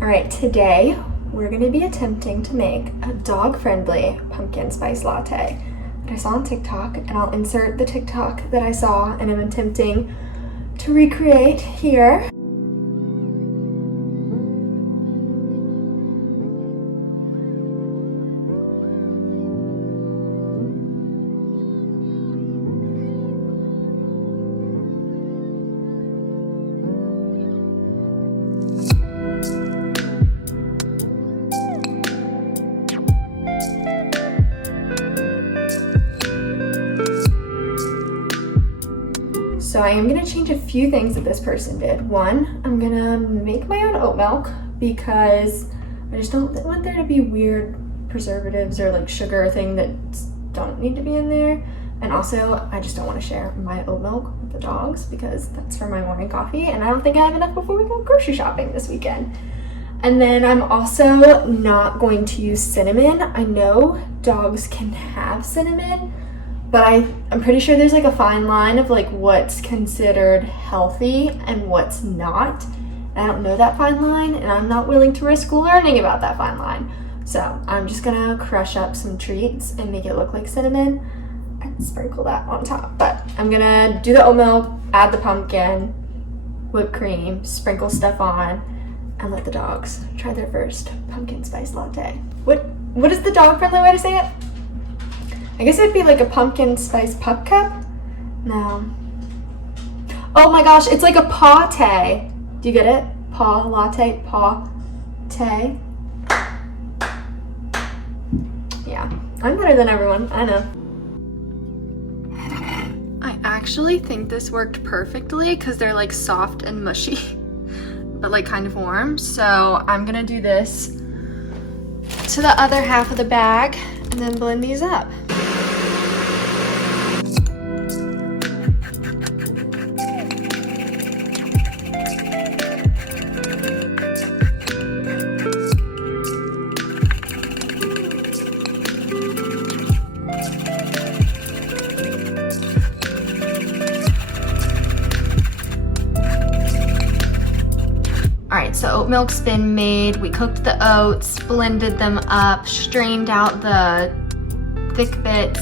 All right, today we're gonna be attempting to make a dog-friendly pumpkin spice latte that I saw on TikTok, and I'll insert the TikTok that I saw and am attempting to recreate here. So I am gonna change a few things that this person did. One, I'm gonna make my own oat milk because I just don't want there to be weird preservatives or like sugar thing that don't need to be in there. And also, I just don't want to share my oat milk with the dogs because that's for my morning coffee, and I don't think I have enough before we go grocery shopping this weekend. And then I'm also not going to use cinnamon. I know dogs can have cinnamon, but I'm pretty sure there's like a fine line of like what's considered healthy and what's not. I don't know that fine line, and I'm not willing to risk learning about that fine line. So I'm just gonna crush up some treats and make it look like cinnamon and sprinkle that on top. But I'm gonna do the oat milk, add the pumpkin, whipped cream, sprinkle stuff on, and let the dogs try their first pumpkin spice latte. What is the dog-friendly way to say it? I guess it'd be like a pumpkin spice pup cup? No. Oh my gosh, it's like a paw-tay. Do you get it? Paw latte, paw-tay. Yeah, I'm better than everyone, I know. I actually think this worked perfectly because they're like soft and mushy, but like kind of warm. So I'm gonna do this to the other half of the bag and then blend these up. Alright, so oat milk's been made. We cooked the oats, blended them up, strained out the thick bits.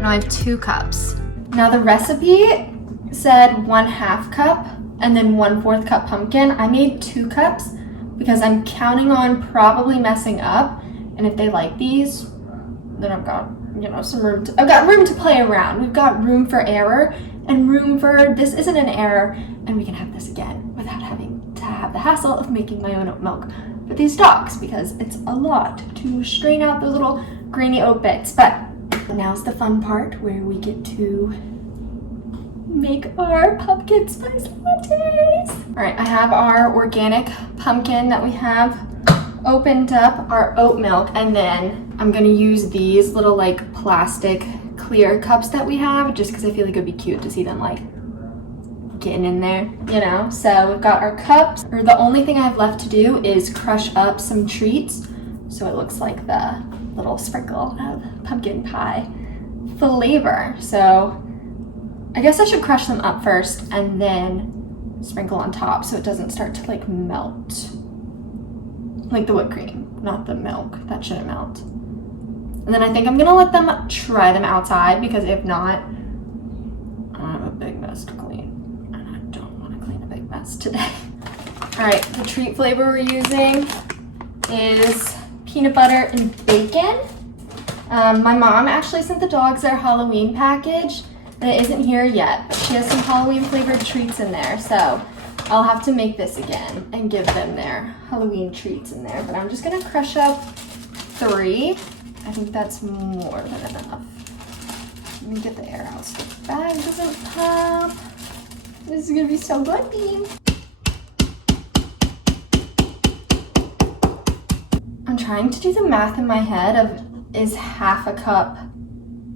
Now I have 2 cups. Now the recipe said 1/2 cup and then 1/4 cup pumpkin. I made 2 cups because I'm counting on probably messing up. And if they like these, then I've got, some room I've got room to play around. We've got room for error and room for this isn't an error, and we can have this again without having to have the hassle of making my own oat milk for these dogs because it's a lot to strain out those little grainy oat bits. But now's the fun part where we get to make our pumpkin spice lattes. All right, I have our organic pumpkin that we have opened up, our oat milk, and then I'm gonna use these little like plastic clear cups that we have just because I feel like it'd be cute to see them like getting in there, So we've got our cups. Or the only thing I have left to do is crush up some treats so it looks like the little sprinkle of pumpkin pie flavor. So I guess I should crush them up first and then sprinkle on top so it doesn't start to like melt. Like the whipped cream, not the milk. That shouldn't melt. And then I think I'm gonna let them try them outside because if not, I have a big mess to clean. Today. All right, the treat flavor we're using is peanut butter and bacon. My mom actually sent the dogs their Halloween package, and it isn't here yet, but she has some Halloween flavored treats in there, so I'll have to make this again and give them their Halloween treats in there. But I'm just gonna crush up 3. I think that's more than enough. Let me get the air out so the bag doesn't pop. This is gonna be so good. I'm trying to do the math in my head of is 1/2 cup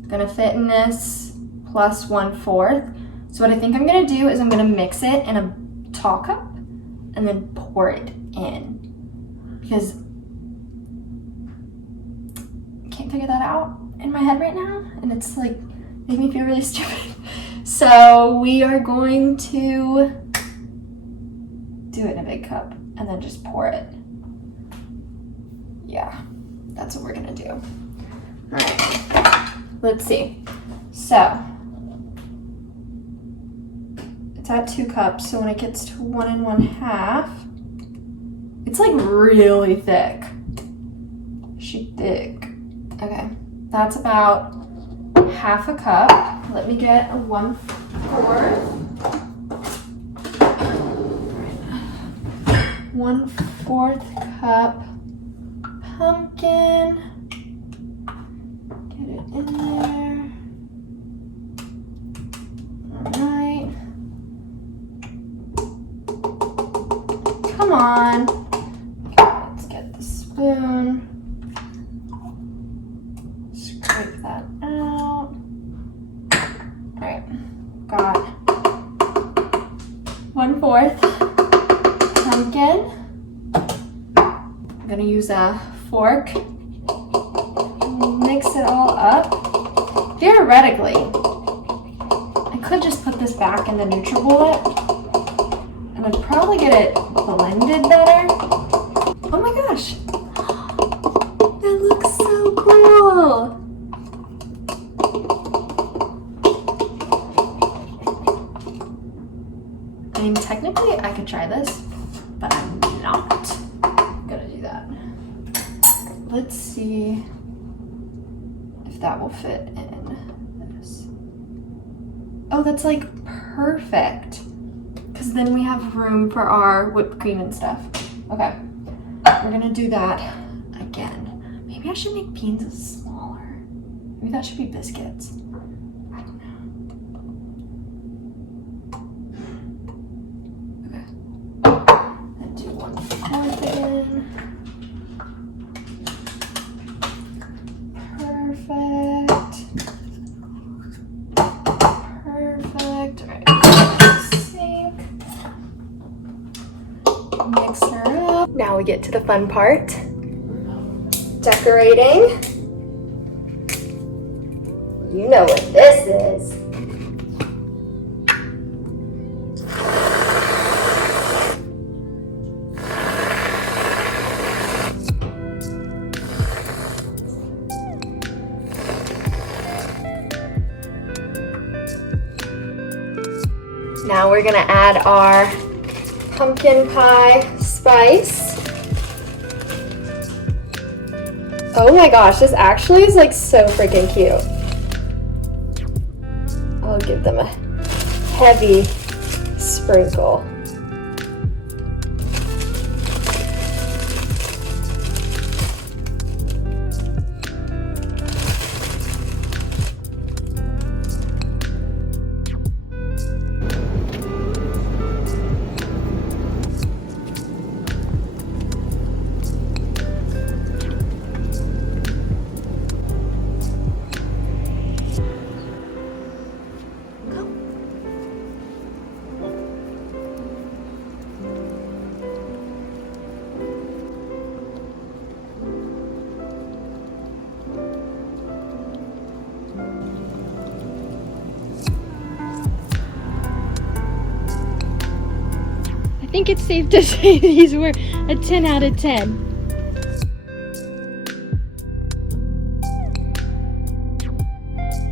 gonna fit in this plus 1/4. So what I think I'm gonna do is I'm gonna mix it in a tall cup and then pour it in because I can't figure that out in my head right now, and it's like made me feel really stupid. So we are going to do it in a big cup and then just pour it Yeah, that's what we're gonna do. All right, let's see. So it's at 2 cups, so when it gets to 1 1/2, it's like really thick. She thick. Okay, that's about 1/2 cup. Let me get a 1/4. 1/4 cup pumpkin. Get it in there. All right. Come on. Okay, let's get the spoon. Scrape that out. All right, got 1/4 pumpkin. I'm gonna use a fork, mix it all up. Theoretically, I could just put this back in the NutriBullet and I'd probably get it blended better. Oh my gosh, that looks so cool. I mean, technically I could try this, but I'm not gonna do that. Let's see if that will fit in this. Oh, that's like perfect. Because then we have room for our whipped cream and stuff. Okay, we're gonna do that again. Maybe I should make beans smaller. Maybe that should be biscuits. I don't know. Okay, and do 1/4 again. Perfect. Perfect. All right, sink. Mix her up. Now we get to the fun part. Decorating. You know what this is. Now we're gonna add our pumpkin pie spice. Oh my gosh, this actually is like so freaking cute. I'll give them a heavy sprinkle. I think it's safe to say these were a 10 out of 10.